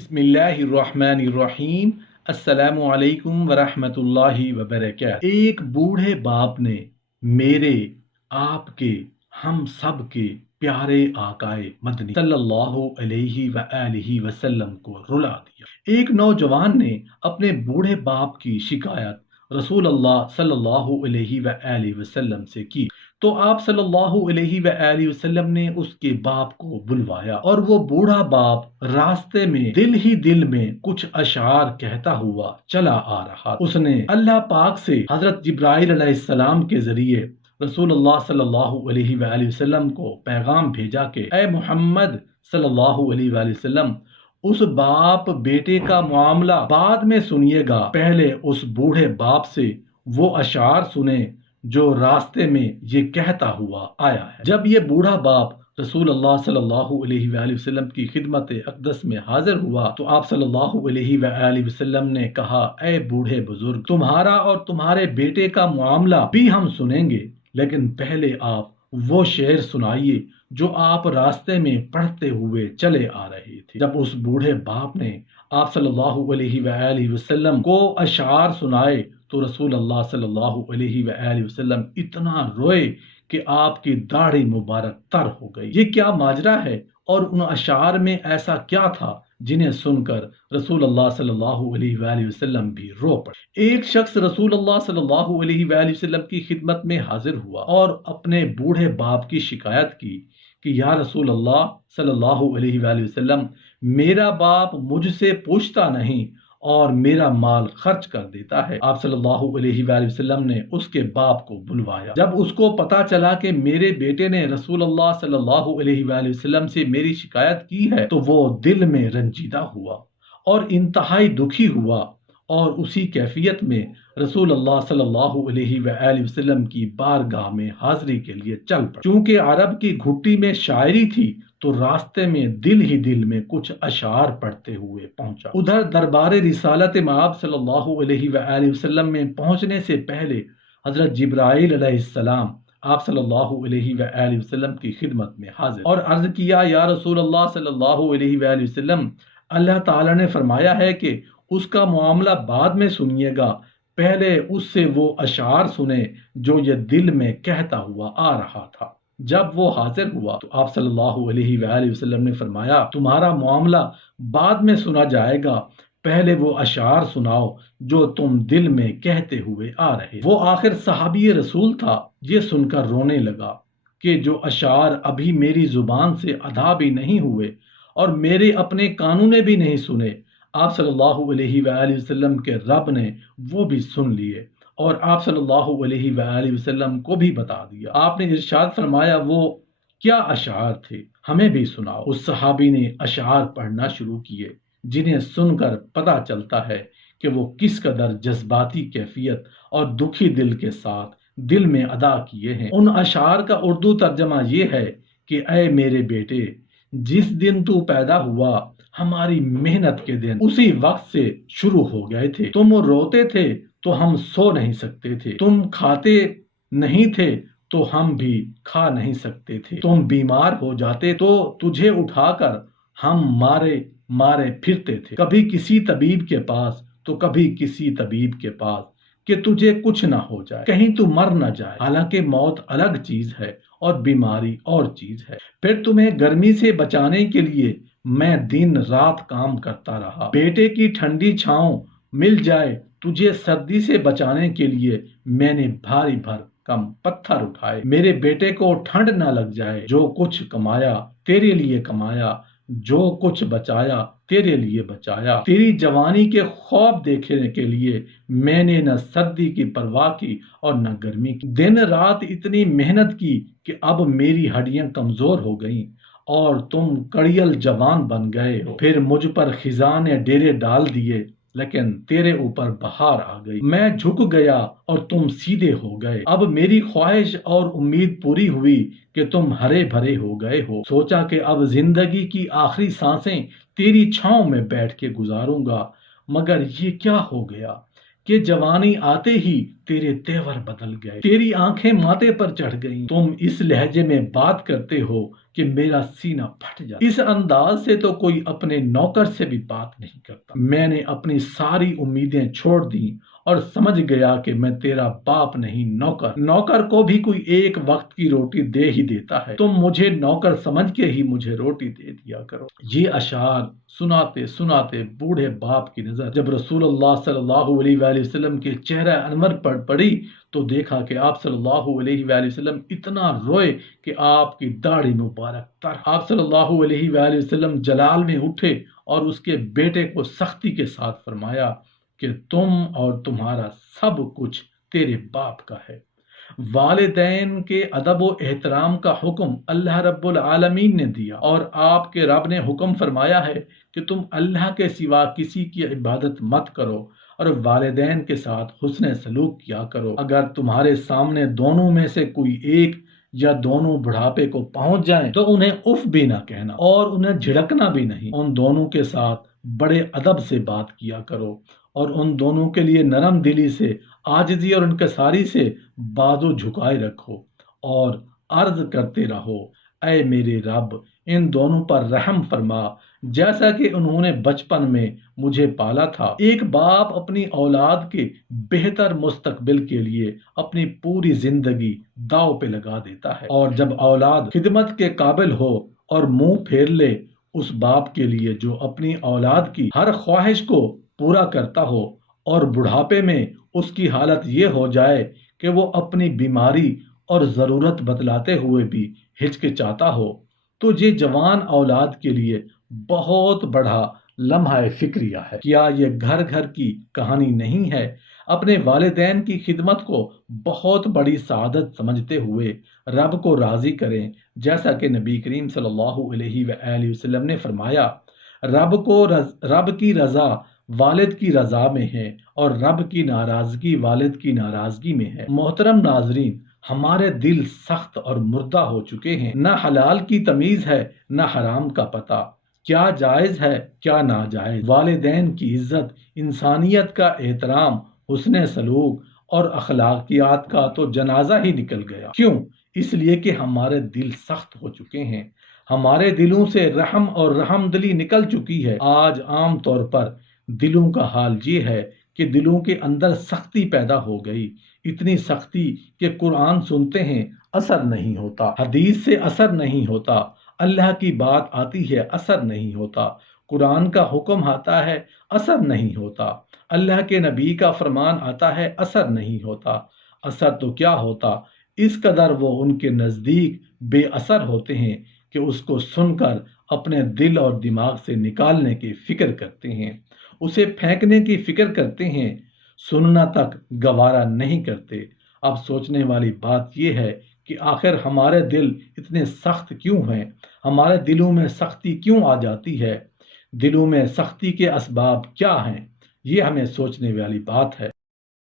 بسم اللہ الرحمن الرحیم۔ السلام علیکم ورحمۃ اللہ وبرکاتہ۔ ایک بوڑھے باپ نے میرے، آپ کے، ہم سب کے پیارے آقائے مدنی صلی اللہ علیہ وآلہ وسلم کو رلا دیا۔ ایک نوجوان نے اپنے بوڑھے باپ کی شکایت رسول اللہ صلی اللہ علیہ وآلہ وسلم سے کی، تو آپ صلی اللہ علیہ وآلہ وسلم نے اس کے باپ کو بلوایا، اور وہ بوڑھا باپ راستے میں دل ہی دل میں کچھ اشعار کہتا ہوا چلا آ رہا۔ اس نے اللہ پاک سے حضرت جبرائیل علیہ السلام کے ذریعے رسول اللہ صلی اللہ علیہ وآلہ وسلم کو پیغام بھیجا کہ اے محمد صلی اللہ علیہ وآلہ وسلم، اس باپ بیٹے کا معاملہ بعد میں سنیے گا، پہلے اس بوڑھے باپ سے وہ اشعار سنیں جو راستے میں یہ کہتا ہوا آیا ہے۔ جب یہ بوڑھا باپ رسول اللہ صلی اللہ علیہ وآلہ وسلم کی خدمت اقدس میں حاضر ہوا تو آپ صلی اللہ علیہ وآلہ وسلم نے کہا، اے بوڑھے بزرگ، تمہارا اور تمہارے بیٹے کا معاملہ بھی ہم سنیں گے، لیکن پہلے آپ وہ شعر سنائیے جو آپ راستے میں پڑھتے ہوئے چلے آ رہے تھے۔ جب اس بوڑھے باپ نے آپ صلی اللہ علیہ وآلہ وسلم کو اشعار سنائے تو رسول اللہ صلی اللہ علیہ وآلہ وسلم اتنا روئے کہ آپ کی داڑھی مبارک تر ہو گئی۔ یہ کیا ماجرا ہے، اور ان اشعار میں ایسا کیا تھا جنہیں سن کر رسول اللہ صلی اللہ علیہ وآلہ وسلم بھی رو پڑے۔ ایک شخص رسول اللہ صلی اللہ علیہ وآلہ وسلم کی خدمت میں حاضر ہوا اور اپنے بوڑھے باپ کی شکایت کی کہ یا رسول اللہ صلی اللہ علیہ وآلہ وسلم، میرا باپ مجھ سے پوچھتا نہیں اور میرا مال خرچ کر دیتا ہے۔ آپ صلی اللہ علیہ وآلہ وسلم نے اس کے باپ کو بلوایا۔ جب اس کو پتا چلا کہ میرے بیٹے نے رسول اللہ صلی اللہ علیہ وآلہ وسلم سے میری شکایت کی ہے تو وہ دل میں رنجیدہ ہوا اور انتہائی دکھی ہوا، اور اسی کیفیت میں رسول اللہ صلی اللہ علیہ وآلہ وسلم کی بارگاہ میں حاضری کے لیے چل پڑا۔ چونکہ عرب کی گھٹی میں شاعری تھی تو راستے میں دل ہی دل میں کچھ اشعار پڑھتے ہوئے پہنچا۔ ادھر دربار رسالت مآب صلی اللہ علیہ وآلہ وسلم میں پہنچنے سے پہلے حضرت جبرائیل علیہ السلام آپ صلی اللہ علیہ وآلہ وسلم کی خدمت میں حاضر اور عرض کیا، یا رسول اللہ صلی اللہ علیہ وآلہ وسلم، اللہ تعالیٰ نے فرمایا ہے کہ اس کا معاملہ بعد میں سنیے گا، پہلے اس سے وہ اشعار سنیں جو یہ دل میں کہتا ہوا آ رہا تھا۔ جب وہ حاضر ہوا تو آپ صلی اللہ علیہ وآلہ وسلم نے فرمایا، تمہارا معاملہ بعد میں سنا جائے گا، پہلے وہ اشعار سناؤ جو تم دل میں کہتے ہوئے آ رہے۔ وہ آخر صحابی رسول تھا، یہ سن کر رونے لگا کہ جو اشعار ابھی میری زبان سے ادا بھی نہیں ہوئے اور میرے اپنے کانوں نے بھی نہیں سنے، آپ صلی اللہ علیہ وآلہ وسلم کے رب نے وہ بھی سن لیے اور آپ صلی اللہ علیہ وآلہ وسلم کو بھی بتا دیا۔ آپ نے ارشاد فرمایا، وہ کیا اشعار تھے، ہمیں بھی سناؤ۔ اس صحابی نے اشعار پڑھنا شروع کیے جنہیں سن کر پتہ چلتا ہے کہ وہ کس قدر جذباتی کیفیت اور دکھی دل کے ساتھ دل میں ادا کیے ہیں۔ ان اشعار کا اردو ترجمہ یہ ہے کہ اے میرے بیٹے، جس دن تو پیدا ہوا ہماری محنت کے دن اسی وقت سے شروع ہو گئے تھے۔ تم روتے تھے تو ہم سو نہیں سکتے تھے، تم کھاتے نہیں تھے تو ہم بھی کھا نہیں سکتے تھے، تم بیمار ہو جاتے تو تجھے اٹھا کر ہم مارے مارے پھرتے تھے، کبھی کسی طبیب کے پاس تو کبھی کسی طبیب کے پاس کہ تجھے کچھ نہ ہو جائے، کہیں تو مر نہ جائے، حالانکہ موت الگ چیز ہے اور بیماری اور چیز ہے۔ پھر تمہیں گرمی سے بچانے کے لیے میں دن رات کام کرتا رہا، بیٹے کی ٹھنڈی چھاؤں مل جائے تجھے سردی سے بچانے کے لیے میں نے بھاری کم پتھر اٹھائے، میرے بیٹے کو ٹھنڈ نہ لگ جائے، جو کچھ کمایا تیرے لیے کمایا، جو کچھ بچایا تیرے لیے بچایا، تیری جوانی کے خواب دیکھنے کے لیے میں نے نہ سردی کی پرواہ کی اور نہ گرمی کی، دن رات اتنی محنت کی کہ اب میری ہڈیاں کمزور ہو گئیں اور تم کڑیل جوان بن گئے ہو، پھر مجھ پر خزاں نے ڈیرے ڈال دیے لیکن تیرے اوپر بہار آ گئی، میں جھک گیا اور تم سیدھے ہو گئے، اب میری خواہش اور امید پوری ہوئی کہ تم ہرے بھرے ہو گئے ہو، سوچا کہ اب زندگی کی آخری سانسیں تیری چھاؤں میں بیٹھ کے گزاروں گا، مگر یہ کیا ہو گیا کہ جوانی آتے ہی تیرے تیور بدل گئے، تیری آنکھیں ماتھے پر چڑھ گئیں، تم اس لہجے میں بات کرتے ہو کہ میرا سینہ پھٹ جاتا۔ اس انداز سے تو کوئی اپنے نوکر سے بھی بات نہیں کرتا۔ میں نے اپنی ساری امیدیں چھوڑ دیں اور سمجھ گیا کہ میں تیرا باپ نہیں نوکر، نوکر کو بھی کوئی ایک وقت کی روٹی دے ہی دیتا ہے، تم مجھے نوکر سمجھ کے ہی مجھے روٹی دے دیا کرو۔ یہ اشعار سناتے سناتے بوڑھے باپ کی نظر جب رسول اللہ صلی اللہ علیہ وآلہ وسلم کے چہرہ انور پر پڑی تو دیکھا کہ آپ صلی اللہ علیہ وآلہ وسلم اتنا روئے کہ آپ کی داڑھی مبارک تر۔ آپ صلی اللہ علیہ وآلہ وسلم جلال میں اٹھے اور اس کے بیٹے کو سختی کے ساتھ فرمایا کہ تم اور تمہارا سب کچھ تیرے باپ کا ہے۔ والدین کے ادب و احترام کا حکم اللہ رب العالمین نے دیا اور آپ کے رب نے حکم فرمایا ہے کہ تم اللہ کے سوا کسی کی عبادت مت کرو اور والدین کے ساتھ حسن سلوک کیا کرو۔ اگر تمہارے سامنے دونوں میں سے کوئی ایک یا دونوں بڑھاپے کو پہنچ جائیں تو انہیں اف بھی نہ کہنا اور انہیں جھڑکنا بھی نہیں، ان دونوں کے ساتھ بڑے ادب سے بات کیا کرو اور ان دونوں کے لیے نرم دلی سے، عاجزی اور انکساری سے بازو جھکائے رکھو اور عرض کرتے رہو، اے میرے رب ان دونوں پر رحم فرما جیسا کہ انہوں نے بچپن میں مجھے پالا تھا۔ ایک باپ اپنی اولاد کے بہتر مستقبل کے لیے اپنی پوری زندگی داؤ پہ لگا دیتا ہے، اور جب اولاد خدمت کے قابل ہو اور منہ پھیر لے اس باپ کے لیے جو اپنی اولاد کی ہر خواہش کو پورا کرتا ہو اور بڑھاپے میں اس کی حالت یہ ہو جائے کہ وہ اپنی بیماری اور ضرورت بتلاتے ہوئے بھی ہچکچاتا ہو، تو یہ جوان اولاد کے لیے بہت بڑا لمحہ فکریہ ہے۔ کیا یہ گھر گھر کی کہانی نہیں ہے؟ اپنے والدین کی خدمت کو بہت بڑی سعادت سمجھتے ہوئے رب کو راضی کریں، جیسا کہ نبی کریم صلی اللہ علیہ وآلہ وسلم نے فرمایا، رب کی رضا والد کی رضا میں ہے اور رب کی ناراضگی والد کی ناراضگی میں ہے۔ محترم ناظرین، ہمارے دل سخت اور مردہ ہو چکے ہیں، نہ حلال کی تمیز ہے نہ حرام کا پتہ، کیا جائز ہے کیا ناجائز۔ والدین کی عزت، انسانیت کا احترام، حسن سلوک اور اخلاقیات کا تو جنازہ ہی نکل گیا۔ کیوں؟ اس لیے کہ ہمارے دل سخت ہو چکے ہیں، ہمارے دلوں سے رحم اور رحم دلی نکل چکی ہے۔ آج عام طور پر دلوں کا حال یہ ہے کہ دلوں کے اندر سختی پیدا ہو گئی، اتنی سختی کہ قرآن سنتے ہیں اثر نہیں ہوتا، حدیث سے اثر نہیں ہوتا، اللہ کی بات آتی ہے اثر نہیں ہوتا، قرآن کا حکم آتا ہے اثر نہیں ہوتا، اللہ کے نبی کا فرمان آتا ہے اثر نہیں ہوتا۔ اثر تو کیا ہوتا، اس قدر وہ ان کے نزدیک بے اثر ہوتے ہیں کہ اس کو سن کر اپنے دل اور دماغ سے نکالنے کی فکر کرتے ہیں، اسے پھینکنے کی فکر کرتے ہیں، سننا تک گوارا نہیں کرتے۔ اب سوچنے والی بات یہ ہے کہ آخر ہمارے دل اتنے سخت کیوں ہیں، ہمارے دلوں میں سختی کیوں آ جاتی ہے، دلوں میں سختی کے اسباب کیا ہیں، یہ ہمیں سوچنے والی بات ہے۔